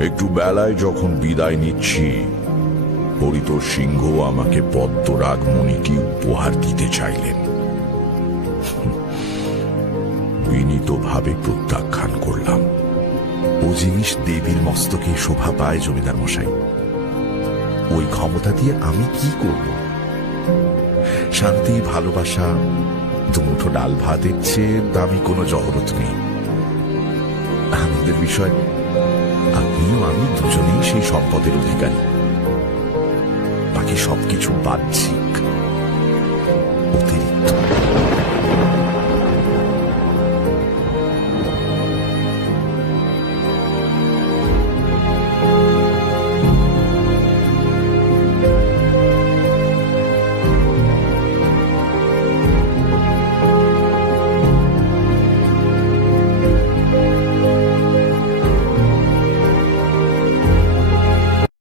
একটু বেলায় যখন বিদায় নিচ্ছি, হরিতর সিংহ আমাকে পদ্মরাগ মণিটি উপহার দিতে চাইলেন। বিনীতভাবে প্রত্যাখ্যান করলাম। ও জিনিস দেবীর মস্তকে শোভা পায় জমিদার মশাই। ওই ক্ষমতা দিয়ে আমি কি করব? শান্তি, ভালোবাসা, দুমুঠো ডাল ভাতের চেয়ে দামি কোনো জহরত নেই। আনন্দের বিষয়, আপনিও আমি দুজনেই সেই সম্পদের অধিকারী। বাকি সবকিছু বাহ্যিক, অতিরিক্ত।